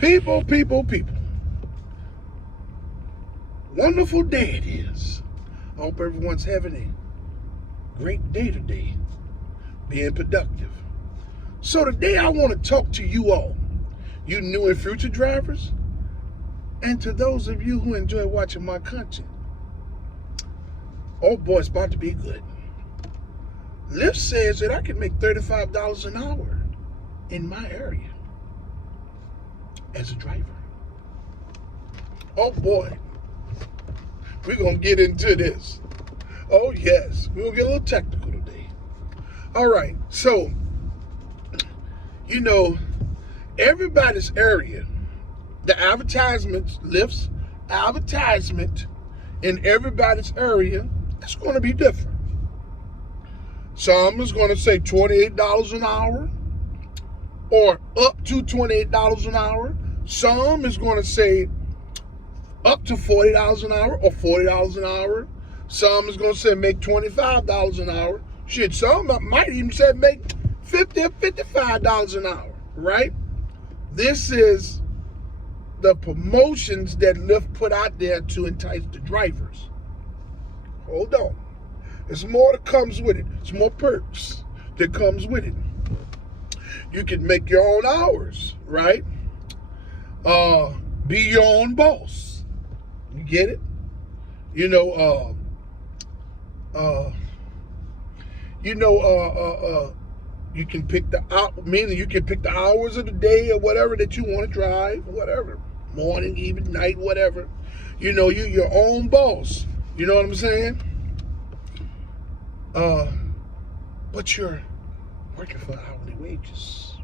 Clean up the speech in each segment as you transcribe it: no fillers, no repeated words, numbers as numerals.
People, people, people. Wonderful day it is. I hope everyone's having a great day today, being productive. So today I want to talk to you all, you new and future drivers, and to those of you who enjoy watching my content. Oh boy, it's about to be good. Lyft says that I can make $35 an hour in my area as a driver. Oh boy, we're going to get into this. Oh yes, we're going to get a little technical today. All right, so, you know, everybody's area, the advertisements, Lyft's advertisement in everybody's area, it's going to be different. Some is going to say $28 an hour or up to $28 an hour. Some is going to say up to $40 an hour or $40 an hour. Some is going to say make $25 an hour. Shit, some might even say make $50 or $55 an hour, right? This is the promotions that Lyft put out there to entice the drivers. Hold on. There's more that comes with it. There's more perks that comes with it. You can make your own hours, right? Be your own boss. You get it? You know, you can pick meaning you can pick the hours of the day or whatever that you want to drive, whatever. Morning, evening, night, whatever. You know, you're your own boss. You know what I'm saying? But you're working for hourly wages.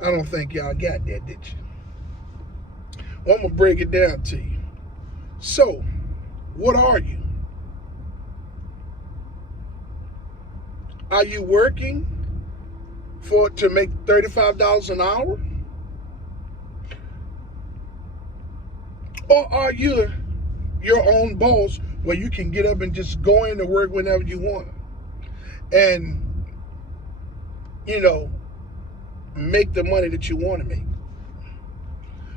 I don't think y'all got that, did you? Well, I'm going to break it down to you. So, what are you? Are you working to make $35 an hour? Or are you your own boss where you can get up and just go into work whenever you want and, you know, make the money that you want to make?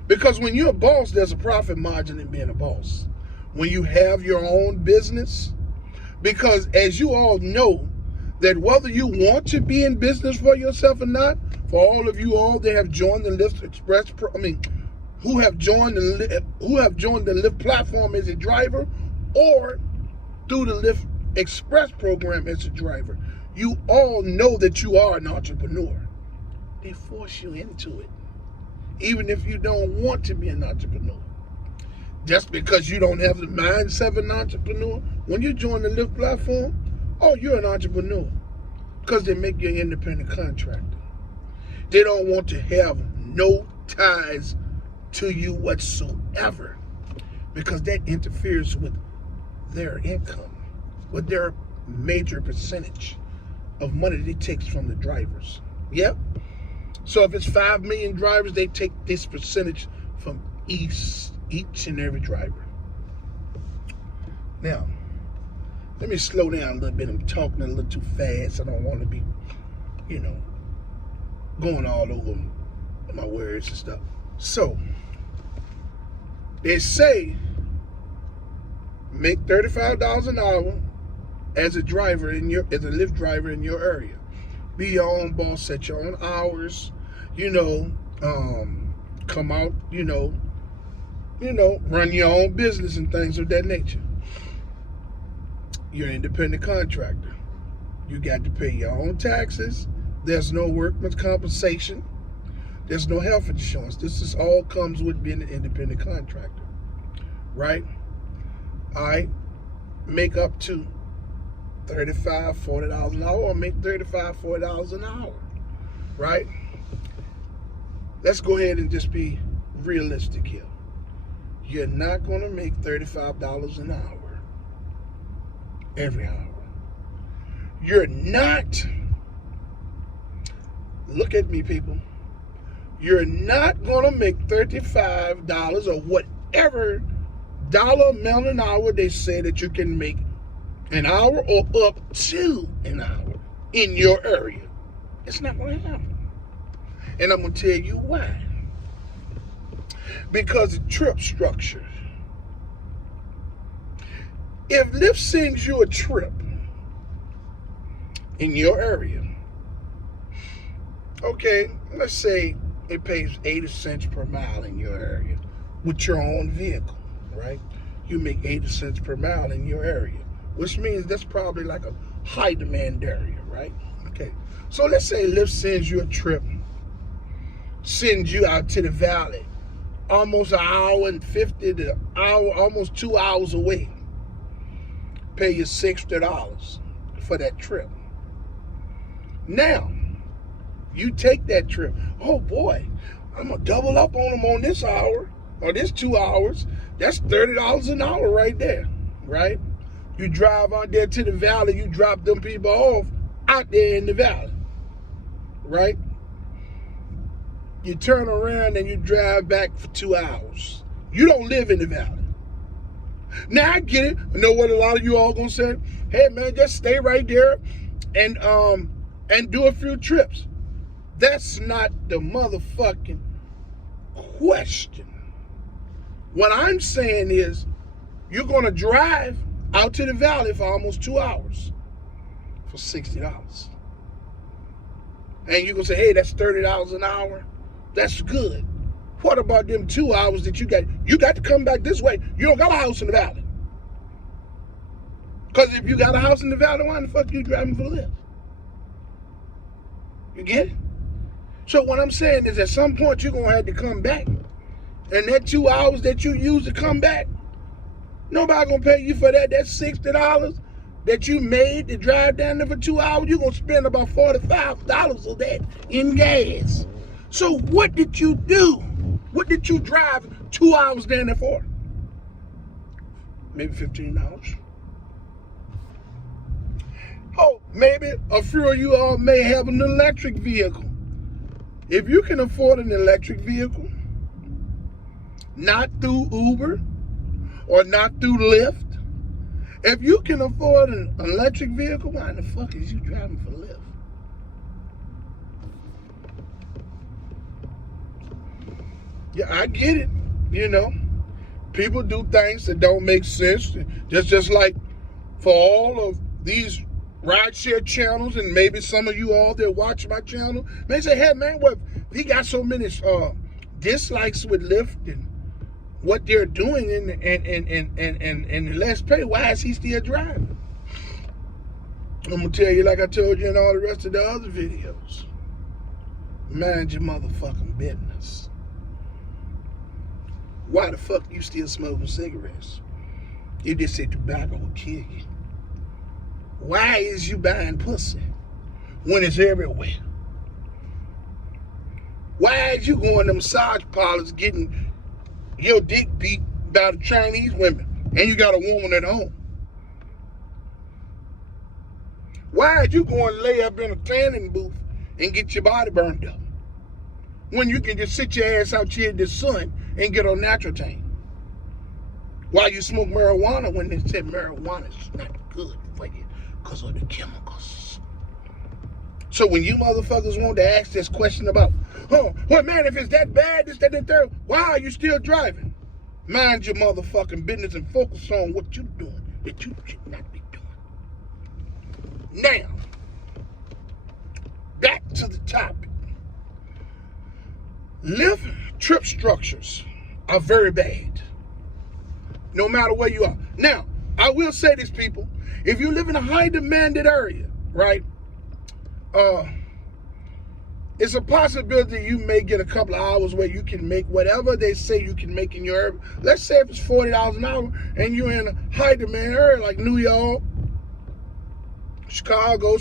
Because when you're a boss, there's a profit margin in being a boss. When you have your own business, because as you all know, that whether you want to be in business for yourself or not, for all of you all that have joined the Lyft Express, who have joined the Lyft platform as a driver, or through the Lyft Express program as a driver, you all know that you are an entrepreneur. They force you into it, even if you don't want to be an entrepreneur. Just because you don't have the mindset of an entrepreneur, when you join the Lyft platform, oh, you're an entrepreneur, because they make you an independent contractor. They don't want to have no ties to you whatsoever, because that interferes with their income, with their major percentage of money that it takes from the drivers. Yep. So if it's 5 million drivers, they take this percentage from each and every driver. Now, let me slow down a little bit. I'm talking a little too fast. I don't want to be, you know, going all over my words and stuff. So, they say make $35 an hour as a driver as a Lyft driver in your area. Be your own boss, set your own hours, you know, come out, you know, run your own business and things of that nature. You're an independent contractor. You got to pay your own taxes. There's no workman's compensation. There's no health insurance. This all comes with being an independent contractor, right? I make up to $35, $40 an hour, or make $35, $40 an hour, right? Let's go ahead and just be realistic here. You're not going to make $35 an hour every hour. You're not, look at me, people. You're not going to make $35 or whatever dollar amount an hour they say that you can make an hour or up to an hour in your area. It's not going to happen. And I'm going to tell you why. because of trip structure. If Lyft sends you a trip in your area, okay, let's say it pays 80 cents per mile in your area with your own vehicle, right? You make 80 cents per mile in your area, which means that's probably like a high demand area, right? Okay, so let's say Lyft sends you a trip, sends you out to the valley, almost an hour and 50 to hour, almost 2 hours away. Pay you $60 for that trip. Now, you take that trip. Oh boy, I'm gonna double up on them on this hour or this 2 hours. That's $30 an hour right there, right? You drive out there to the valley, you drop them people off out there in the valley, right? You turn around and you drive back for 2 hours. You don't live in the valley. Now I get it. I know what a lot of you all gonna say. Hey man, just stay right there and do a few trips. That's not the motherfucking question. What I'm saying is you're gonna drive out to the valley for almost 2 hours for $60. And you're gonna say, hey, that's $30 an hour. That's good. What about them 2 hours that you got? You got to come back this way. You don't got a house in the valley. Because if you got a house in the valley, why the fuck you driving for Lyft? You get it? So what I'm saying is at some point you're going to have to come back. And that 2 hours that you use to come back, nobody going to pay you for that. That's $60 that you made to drive down there for 2 hours. You're going to spend about $45 of that in gas. So what did you do? What did you drive 2 hours down there for? Maybe $15. Oh, maybe a few of you all may have an electric vehicle. If you can afford an electric vehicle, not through Uber or not through Lyft, if you can afford an electric vehicle, why the fuck is you driving for Lyft? Yeah, I get it. You know, people do things that don't make sense. Just like for all of these rideshare channels, and maybe some of you all that watch my channel may say, hey man, well, he got so many dislikes with Lyft and what they're doing and less pay, why is he still driving? I'm gonna tell you, like I told you in all the rest of the other videos, mind your motherfucking business. Why the fuck you still smoking cigarettes? You just said tobacco will kill you. Why is you buying pussy when it's everywhere? Why is you going to massage parlors getting your dick beat by the Chinese women and you got a woman at home? Why is you going to lay up in a tanning booth and get your body burned up when you can just sit your ass out here in the sun and get on natural tan? Why you smoke marijuana when they said marijuana is not good for you because of the chemicals? So when you motherfuckers want to ask this question about, oh, well man, if it's that bad, this, that, and third, why are you still driving? Mind your motherfucking business and focus on what you're doing that you should not be doing. Now, back to the topic. Lyft trip structures are very bad, no matter where you are. Now, I will say this, people. If you live in a high demanded area, right, it's a possibility you may get a couple of hours where you can make whatever they say you can make in your area. Let's say if it's $40 an hour and you're in a high demand area like New York, Chicago,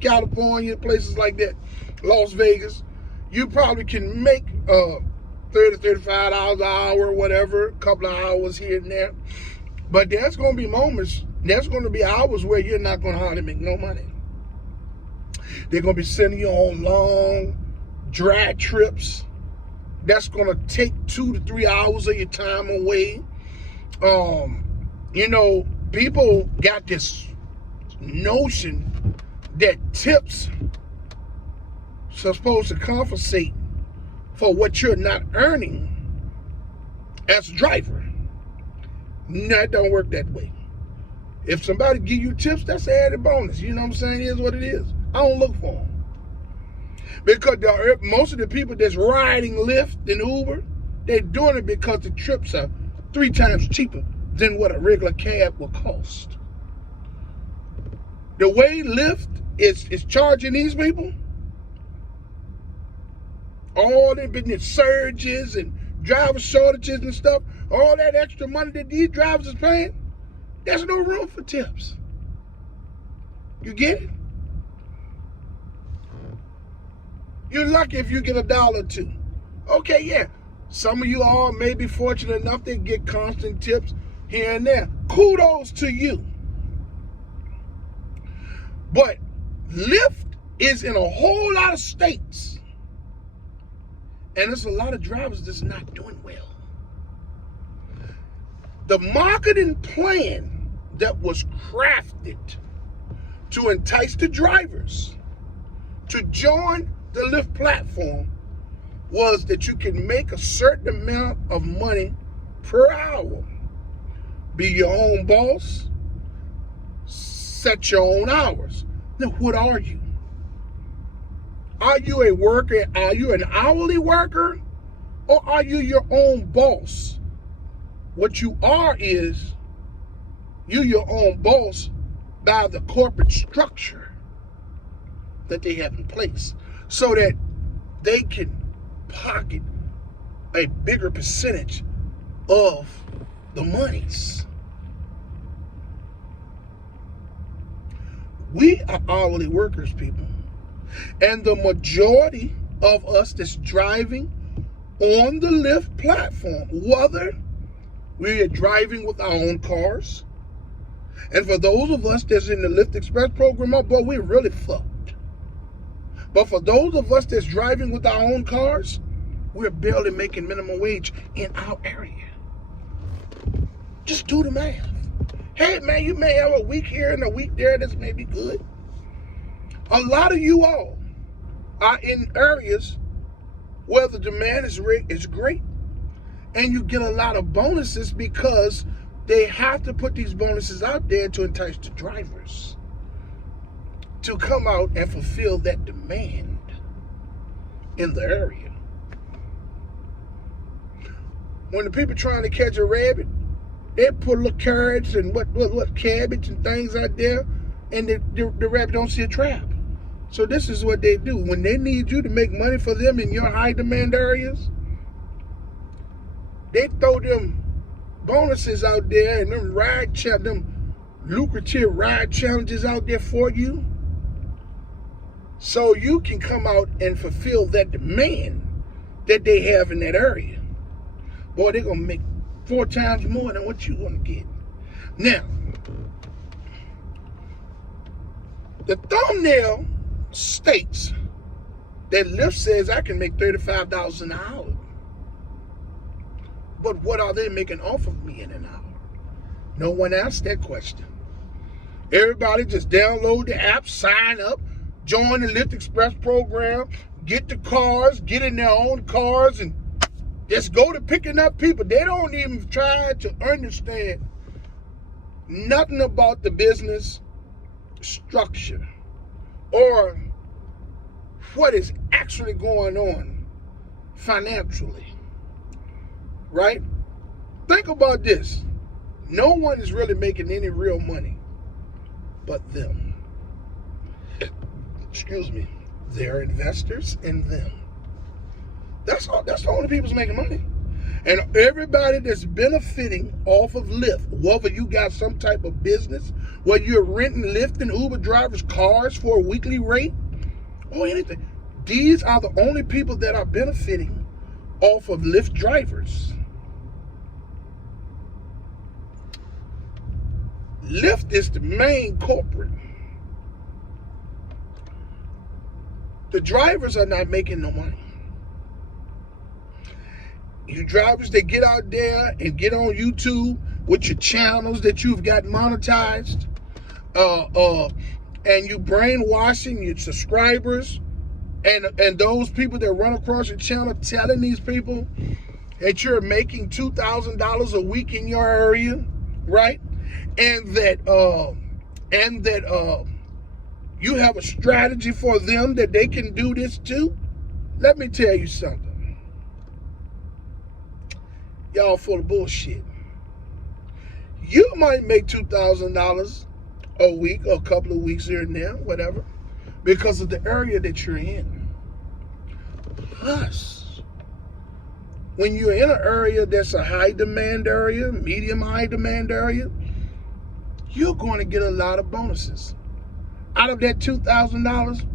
California, places like that, Las Vegas, you probably can make $30, $35 an hour, whatever, a couple of hours here and there. But there's going to be moments, there's going to be hours where you're not going to hardly make no money. They're going to be sending you on long, dry trips. That's going to take 2 to 3 hours of your time away. You know, people got this notion that tips are supposed to compensate for what you're not earning as a driver. No, it don't work that way. If somebody give you tips, that's an added bonus. You know what I'm saying? It is what it is. I don't look for them. Because most of the people that's riding Lyft and Uber, they're doing it because the trips are 3 times cheaper than what a regular cab will cost. The way Lyft is charging these people, all the business surges and driver shortages and stuff, all that extra money that these drivers is paying, there's no room for tips. You get it? You're lucky if you get $1 or $2. Okay, yeah. Some of you all may be fortunate enough to get constant tips here and there. Kudos to you. But Lyft is in a whole lot of states. And there's a lot of drivers that's not doing well. The marketing plan that was crafted to entice the drivers to join the Lyft platform was that you can make a certain amount of money per hour. Be your own boss, set your own hours. Now, what are you? Are you a worker? Are you an hourly worker? Or are you your own boss? What you are is, you're your own boss by the corporate structure that they have in place, so that they can pocket a bigger percentage of the monies. We are hourly workers, people. And the majority of us that's driving on the Lyft platform, whether we are driving with our own cars, and for those of us that's in the Lyft Express program, oh boy, we're really fucked. But for those of us that's driving with our own cars, we're barely making minimum wage in our area. Just do the math. Hey man, you may have a week here and a week there that's maybe good. A lot of you all are in areas where the demand is great, and you get a lot of bonuses because they have to put these bonuses out there to entice the drivers to come out and fulfill that demand in the area. When the people trying to catch a rabbit, they put little carrots and what cabbage and things out there, and the rabbit don't see a trap. So this is what they do. When they need you to make money for them in your high demand areas, they throw them bonuses out there and them lucrative ride challenges out there for you, so you can come out and fulfill that demand that they have in that area. Boy, they're gonna make 4 times more than what you want to get. Now, the thumbnail states that Lyft says I can make $35 an hour. But what are they making off of me in an hour? No one asked that question. Everybody just download the app, sign up, join the Lyft Express program, get the cars, get in their own cars, and just go to picking up people. They don't even try to understand nothing about the business structure or what is actually going on financially, right? Think about this. No one is really making any real money but them. Excuse me. They're investors in them. That's the only people's making money. And everybody that's benefiting off of Lyft, whether you got some type of business, whether you're renting Lyft and Uber drivers' cars for a weekly rate, or anything, these are the only people that are benefiting off of Lyft drivers. Lyft is the main corporate. The drivers are not making no money. You drivers that get out there and get on YouTube with your channels that you've got monetized, and you brainwashing your subscribers and those people that run across your channel, telling these people that you're making $2,000 a week in your area, right? And that you have a strategy for them that they can do this too. Let me tell you something. Y'all full of bullshit. You might make $2,000 a week or a couple of weeks here and there, whatever, because of the area that you're in. Plus, when you're in an area that's a high demand area, medium high demand area, you're going to get a lot of bonuses. Out of that $2,000,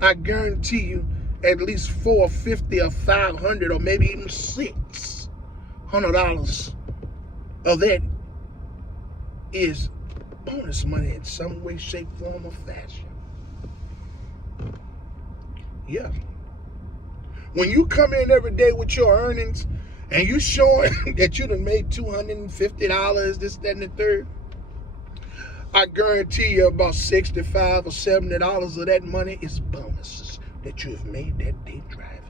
I guarantee you at least $450 or $500 or maybe even $600 of that is bonus money in some way, shape, form, or fashion. Yeah. When you come in every day with your earnings and you showing that you done made $250, this, that, and the third, I guarantee you about $65 or $70 of that money is bonuses that you have made that day driving.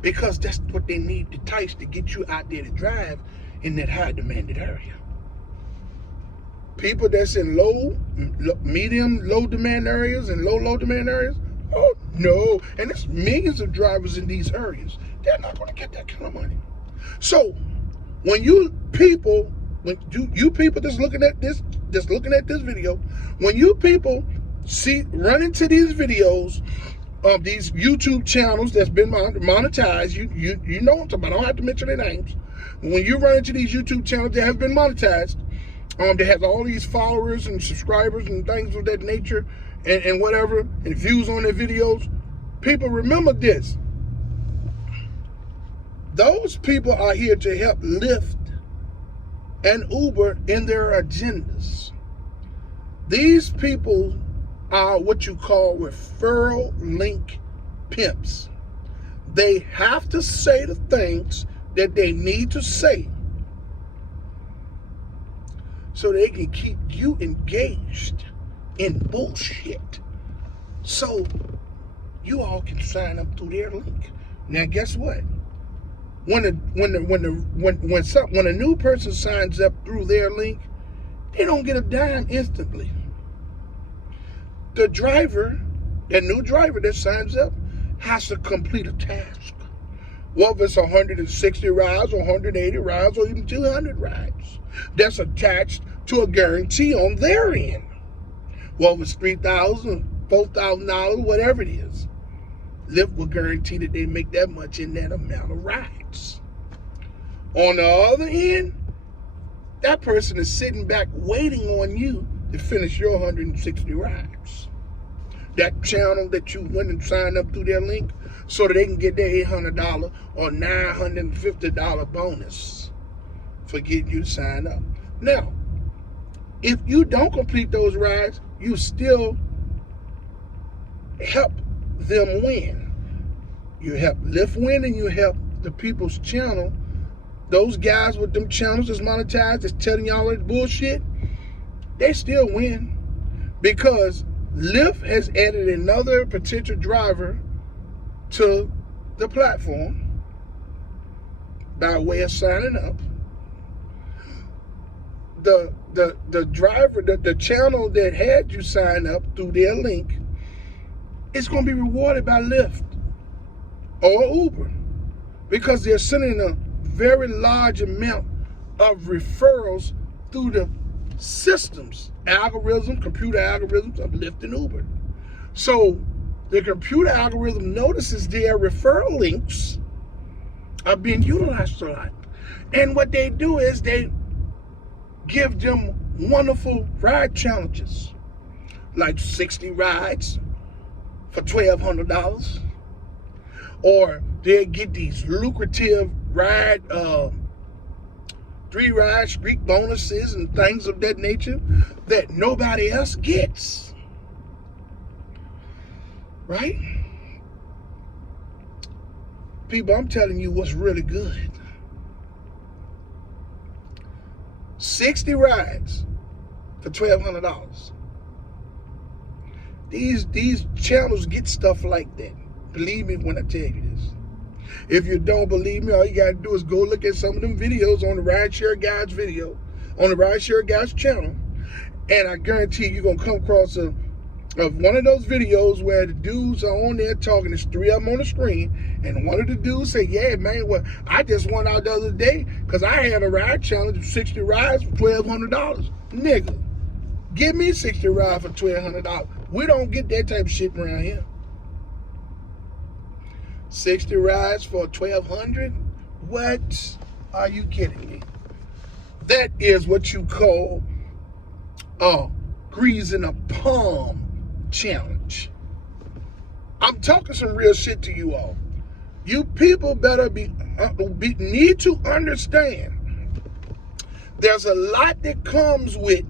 Because that's what they need to entice to get you out there to drive in that high demanded area. People that's in medium, low demand areas and low demand areas, oh no. And there's millions of drivers in these areas. They're not going to get that kind of money. So when you people that's looking at this video, when you people run into these videos of these YouTube channels that's been monetized, you know what I'm talking about. I don't have to mention their names. When you run into these YouTube channels that have been monetized, they have all these followers and subscribers and things of that nature and whatever, and views on their videos. People, remember this. Those people are here to help Lyft and Uber in their agendas. These people are what you call referral link pimps. They have to say the things that they need to say so they can keep you engaged in bullshit. So you all can sign up through their link. Now guess what? When a new person signs up through their link, they don't get a dime instantly. The driver, that new driver that signs up, has to complete a task. Whether it's 160 rides or 180 rides or even 200 rides, that's attached to a guarantee on their end. Whether it's $3,000, $4,000, whatever it is, Lyft will guarantee that they make that much in that amount of rides. On the other end, that person is sitting back waiting on you to finish your 160 rides. That channel that you went and signed up through their link so that they can get their $800 or $950 bonus for getting you to sign up. Now, if you don't complete those rides, you still help them win. You help Lyft win and you help the people's channel. Those guys with them channels that's monetized, that's telling y'all that bullshit, they still win because Lyft has added another potential driver to the platform by way of signing up. The driver, the channel that had you sign up through their link is going to be rewarded by Lyft or Uber because they're sending a very large amount of referrals through the systems, computer algorithms of Lyft and Uber. So the computer algorithm notices their referral links are being utilized a lot. And what they do is they give them wonderful ride challenges, like 60 rides for $1,200. Or they'll get these lucrative ride, 3 ride streak bonuses and things of that nature that nobody else gets. Right? People, I'm telling you what's really good. 60 rides for $1,200. These channels get stuff like that. Believe me when I tell you this. If you don't believe me, all you gotta do is go look at some of them videos on the Rideshare Guys video, on the Rideshare Guys channel, and I guarantee you're gonna come across one of those videos where the dudes are on there talking. There's three of them on the screen, and one of the dudes say, yeah, man, well, I just went out the other day because I had a ride challenge of 60 rides for $1,200. Nigga, give me 60 rides for $1,200. We don't get that type of shit around here. 60 rides for $1,200? What? Are you kidding me? That is what you call greasing a palm challenge. I'm talking some real shit to you all. You people better need to understand there's a lot that comes with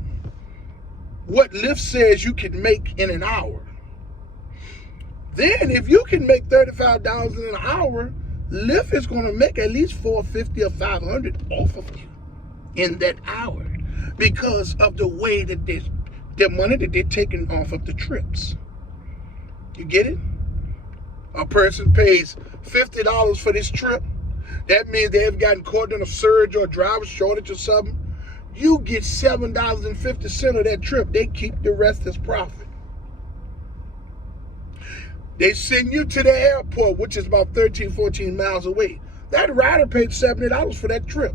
what Lyft says you can make in an hour. Then if you can make $35 in an hour, Lyft is going to make at least $450 or $500 off of you in that hour because of the way that the money that they're taking off of the trips. You get it? A person pays $50 for this trip. That means they have gotten caught in a surge or a driver shortage or something. You get $7.50 of that trip. They keep the rest as profit. They send you to the airport, which is about 13, 14 miles away. That rider paid $70 for that trip.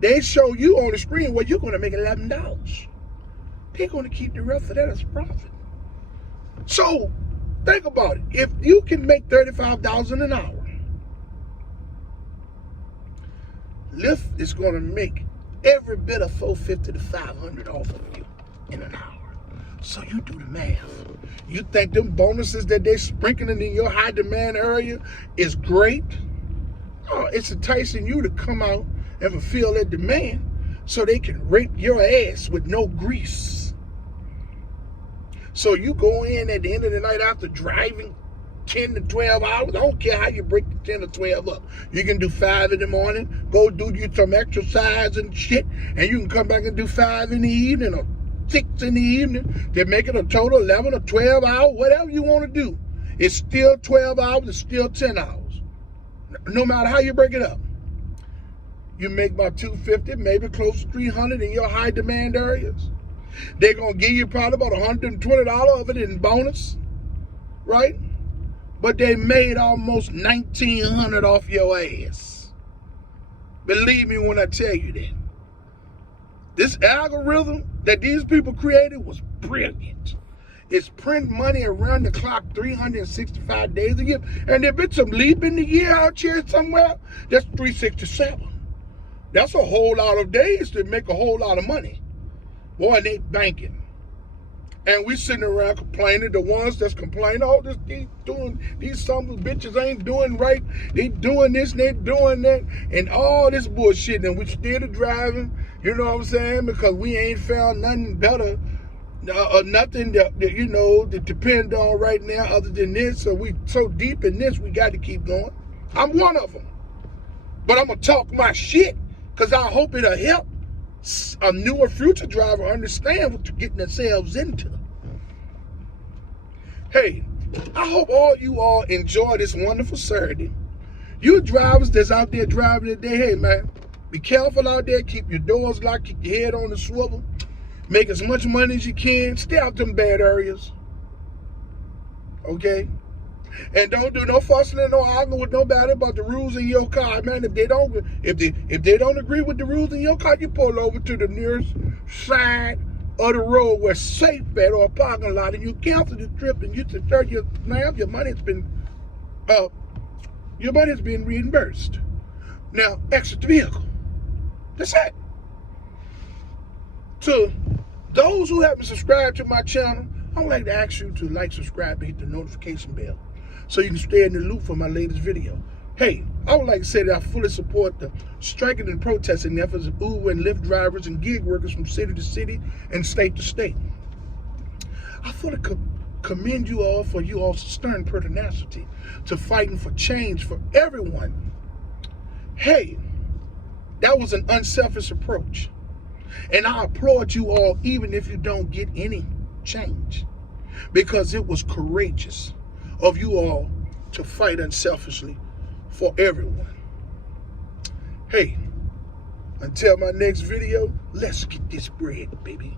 They show you on the screen where you're going to make $11. They're going to keep the rest of that as profit. So, think about it. If you can make $35 an hour, Lyft is going to make every bit of $450 to $500 off of you in an hour. So you do the math. You think them bonuses that they're sprinkling in your high demand area is great? Oh, it's enticing you to come out and fulfill that demand so they can rape your ass with no grease. So you go in at the end of the night after driving 10 to 12 hours. I don't care how you break the 10 to 12 up. You can do 5 in the morning, go do you some exercise and shit, and you can come back and do 5 in the evening or 6 in the evening. They're making a total 11 or 12 hours, whatever you want to do. It's still 12 hours, it's still 10 hours. No matter how you break it up. You make about $250, maybe close to $300 in your high demand areas. They're going to give you probably about $120 of it in bonus, right? But they made almost $1,900 off your ass. Believe me when I tell you that. This algorithm that these people created was brilliant. It's print money around the clock 365 days a year. And if it's some leap in the year out here somewhere, that's 367. That's a whole lot of days to make a whole lot of money. Boy, they banking. And we sitting around complaining. The ones that's complaining, oh, these some bitches ain't doing right. They doing this and they doing that. And all this bullshit. And we still driving, you know what I'm saying? Because we ain't found nothing better or nothing that you know, to depend on right now other than this. So we so deep in this, we got to keep going. I'm one of them. But I'm going to talk my shit because I hope it'll help a newer future driver understand what you're getting themselves into. Hey, I hope all you all enjoy this wonderful Saturday. You drivers that's out there driving today, hey man, be careful out there. Keep your doors locked, keep your head on the swivel. Make as much money as you can. Stay out them bad areas. Okay? And don't do no fussing and no arguing with nobody about the rules in your car, man. If they don't agree with the rules in your car, you pull over to the nearest side of the road where safe at or a parking lot, and you cancel the trip, and you deter your money's been reimbursed. Now exit the vehicle. That's it. To those who haven't subscribed to my channel, I would like to ask you to like, subscribe, and hit the notification bell so you can stay in the loop for my latest video. Hey, I would like to say that I fully support the striking and protesting efforts of Uber and Lyft drivers and gig workers from city to city and state to state. I fully commend you all for you all's stern pertinacity to fighting for change for everyone. Hey, that was an unselfish approach. And I applaud you all even if you don't get any change, because it was courageous of you all to fight unselfishly for everyone. Hey, until my next video, let's get this bread, baby.